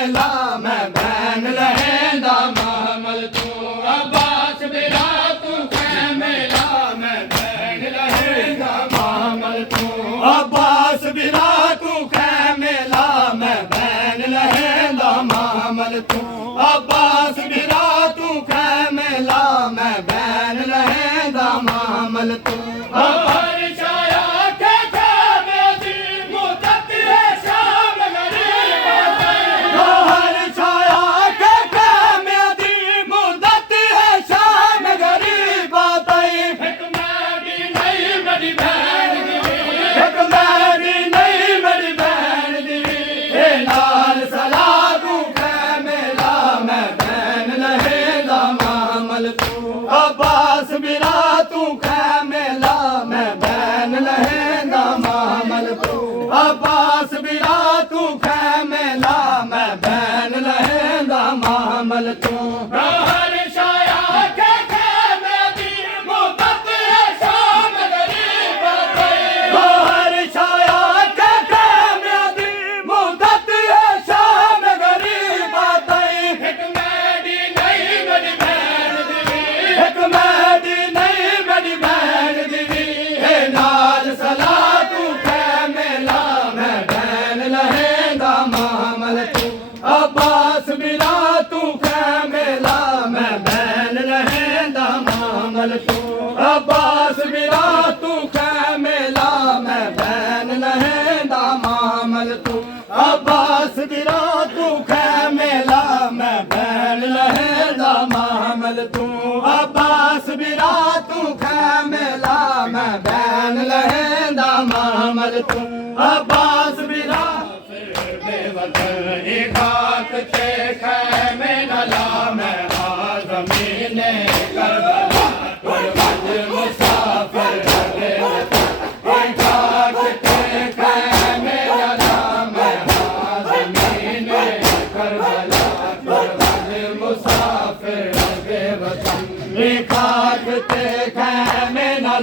میلا میں بین لہندا محمل تو عباس بلا تو میلا میں بین لہندا محمل تو عباس بلا تو میلا میں بین لہندا محمل تو عباس بلا تو میلا میں بین لہندا محمل تو عباس بلا تو میلا میں بین لہندا محمل تو عباس بلا تو میلا میں بین لہندا محمل تو ہر شایا کے میری مدت ہے شام غریب ہر شایا کے میری مدت ہے شام غریب ایک میری نہیں میری بہن ایک میری نہیں میری بہن دیوی ہے نال سلا تو میلا میں بین لہندا محمل تو عباس بلا تو میلا میں بین لہندا محمل تو عباس بلا تو میلا میں بین لہندا محمل تو عباس بلا تو میلا میں بین لہندا محمل تو عباس بلا تو میلا میں بین لہندا محمل تو عباس بلا بے وطن خاک تے خیمے نلا میں زمین کربلا قربت مسافر بے وطن خاک تے خیمے نلا میں زمین کربلا قربت مسافر بے وطن خاک تے خیمے نلا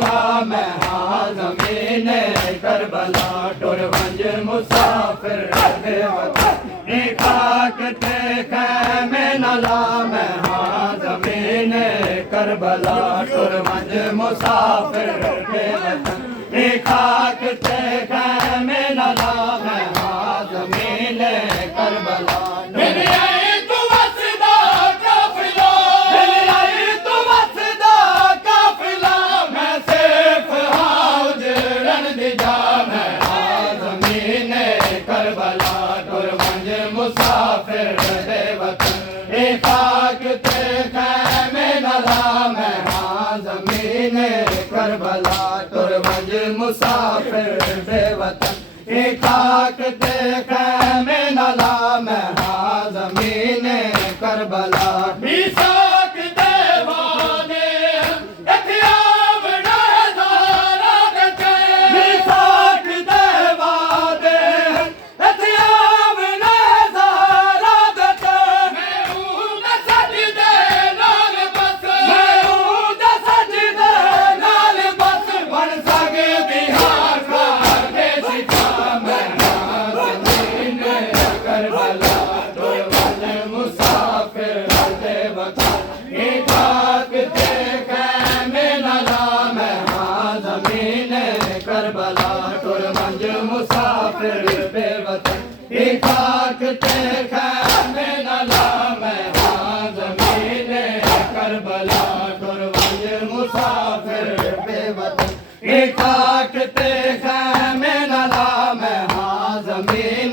میں زمین کربلا ٹرونج مسافر بے وطن خاک تے خیمے نلا میں زمین کربلا ٹرونج مسافر بے وطن خاک تے خیمے نلا میں زمین کربلا مسافر بے وطن خاک تے خیمے نلا میں زمین کربلا ٹرونج مسافر بے وطن خاک تے خیمے نلا میں زمین کربلا کربلا ٹرونج مسافر بے وطن خاک تے خیمے نلا میں زمین کربلا ٹرونج مسافر بے وطن خاک تے خیمے نلا میں زمین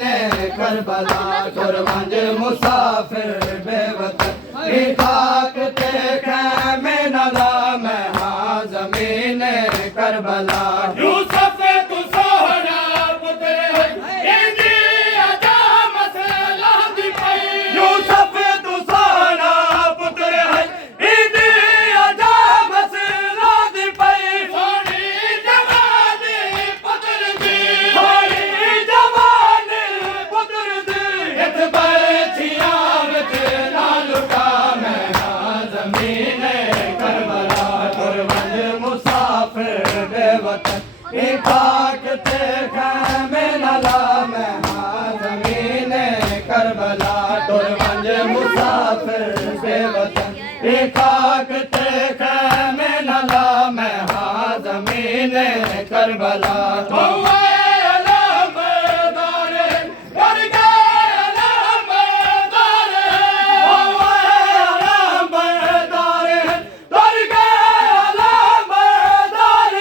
کربلا ٹرونج مسافر بے وطن خاک تے خیمے نلا میں زمین کربلا یوسف تو سوہرا پتر یوسف تو سوہرا پتر سونی جوانی پتر دی سونی جوانی پتر دی ات بیٹھیاں وچ ٹر منج مسافر بے وطن ایک خاک تے خیمے نہ لا میں ہاں زمین کربلا ہوئے علم دار کر گئے علم دار ہوئے علم دار کر گئے علم دار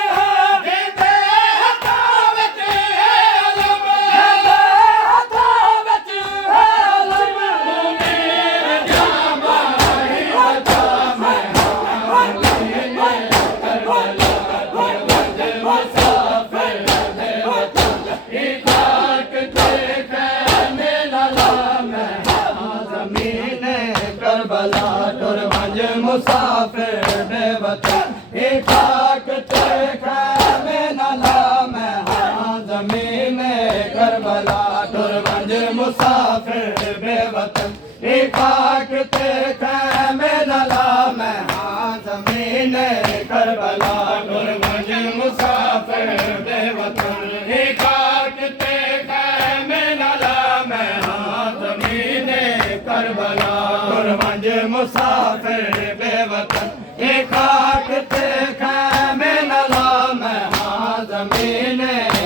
جیتے ہتھاں وچ علم جیتے ہتھاں وچ علم منیر جاما ہی بچا میں مسافر بے وطن ایک خاک تے خیمے نہ لا میں ہاں زمین کربلا ٹر منج مسافر بے وطن ایک خاک تے خیمے نہ لا میں ہاں زمین کربلا ٹر منج مسافر بے وطن ایک خاک تے خیمے نہ لا میں ہاں زمین کربلا ٹر منج مسافر بے وطن ایک خاک تے خیمے نہ لا میں ہاں زمین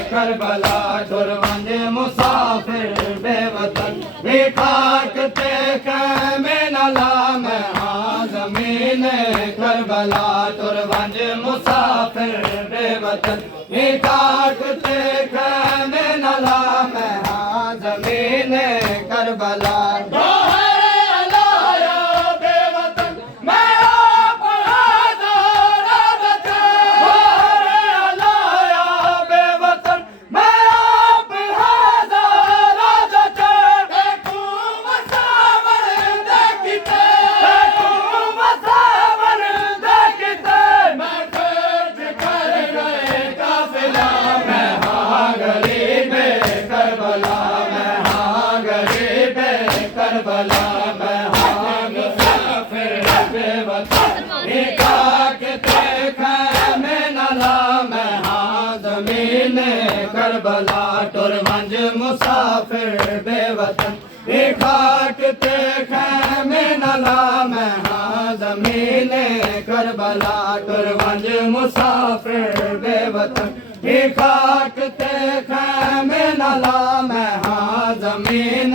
کربلا ٹر منج مسافر بے وطن ایک خاک تے خیمے نہ لا میں ہاں زمین کربلا ٹر منج مسافر بے وطن ایک خاک تے خیمے نہ لا میں ہاں زمین کربلا کربلا میں ہاں مسافر بے وطن ایک خاک تے خیمے نہ لا میں ہاں زمین کربلا ٹر منج مسافر بے وطن ایک خاک تے خیمے نہ لا میں ہاں زمین کربلا ٹر منج مسافر بے وطن ایک خاک تے خیمے نہ لا میں ہاں زمین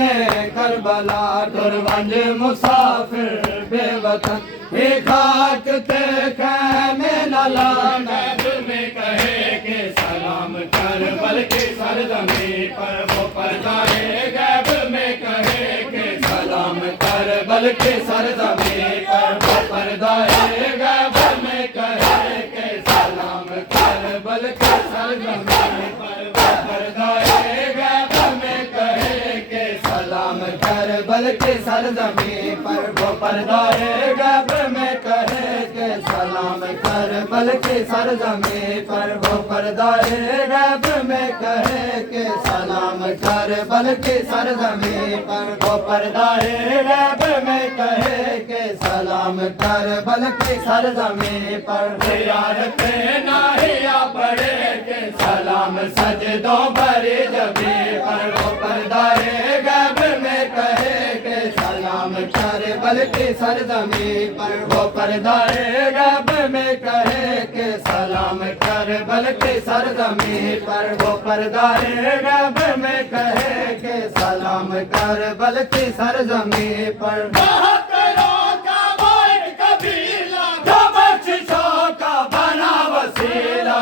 کربلا ٹر منج مسافر بے وطن ایک خاک تے خیمے نہ لا غیب میں کہے کہ سلام کر بلکہ سرزمین پر وہ پردہ ہے غیب میں کہے کہ سلام کر بلکہ سرزمین پر وہ پردہ ہے غیب میں کہے کہ سلام کر بلکہ سرزمین پر وہ پردہ ہے غیب میں کہے کہ سلام کر بلکہ سرزمین پر وہ پردہ ہے غیب میں کہے کہ سلام کر بلکہ سرزمین پر وہ پردہ ہے غیب میں کہے کہ سلام کر بلکہ سرزمین پر وہ پردہ ہے غیب میں کہے کہ سلام کر بلکہ سرزمین پر زیارت ناہیا پڑھے کہ سلام سجدوں بری جبی پر وہ پردہ ہے غیب میں کہے کہ سلام کر بلکہ سرزمین پر وہ پردہ ہے غیب میں کہے کہ سلام کر بلکہ سرزمین پر وہ پردہ ہے غیب میں کہے کہ سلام کر بلکہ سرزمین پر جو بخششوں کا بنا وسیلہ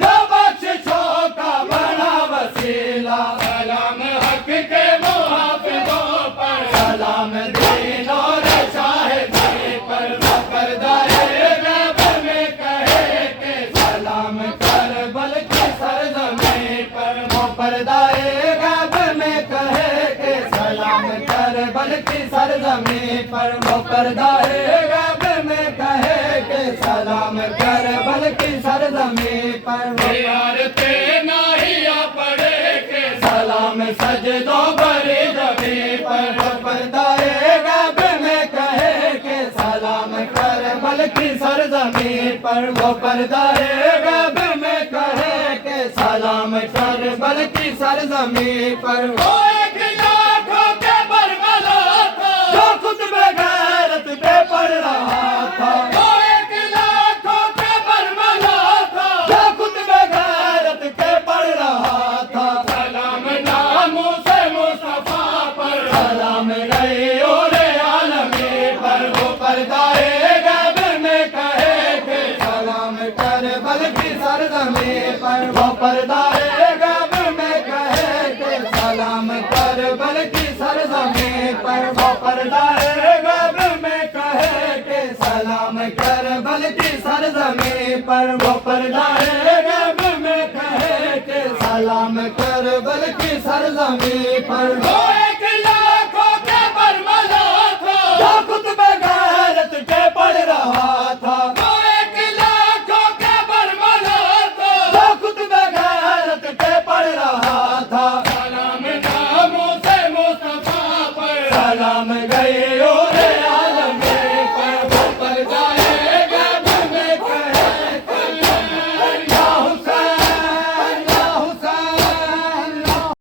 جو بخششوں کا بنا وسیلہ سلام حق کے محافظوں پر سلام دین اور شاہدی پر وہ پردہ ہے غیب میں کہے کہ سلام کر بلکہ سرزمین پر وہ پردہ ہے غیب میں کہے کہ سلام کر بلکہ سرزمین پر وہ پردہ ہے غیب میں کہے کہ سلام کر بلکہ سرزمین پر زیارت ناہیا پڑھے کہ سلام سجدوں بری زمین پر وہ پردہ ہے غیب میں کہے کہ سلام کر بلکہ سرزمین پر وہ پردہ ہے غیب میں کہے کہ سلام کر بلکہ سرزمین پر وہ ایک لاکھوں کے برملا تھا جو خود بغیرت پہ پڑھ رہا تھا وہ ایک لاکھوں کے برملا تھا جو خود بغیرت پہ پڑھ رہا تھا سلام ناموس مصطفیٰ پر سلام گئی اور عالمی پر وہ پردائے غیب میں کہے کہ سلام کر بلکہ سرزمین پر وہ پردائے غیب میں کہے کہ سلام کر بلکہ سرزمین پر وہ پردائے غیب میں کہے کہ سلام کر بلکہ سرزمین پر وہ پردائے غیب میں کہے کہ سلام کر بلکہ سرزمین پر وہ ایک لاکھوں کے برملا تھا جو خود بغیرت کے پڑھ رہا تھا وہ ایک لاکھوں کے برملا تھا جو خود بغیرت کے پڑھ رہا تھا سلام ناموس مصطفیٰ پر سلام گئی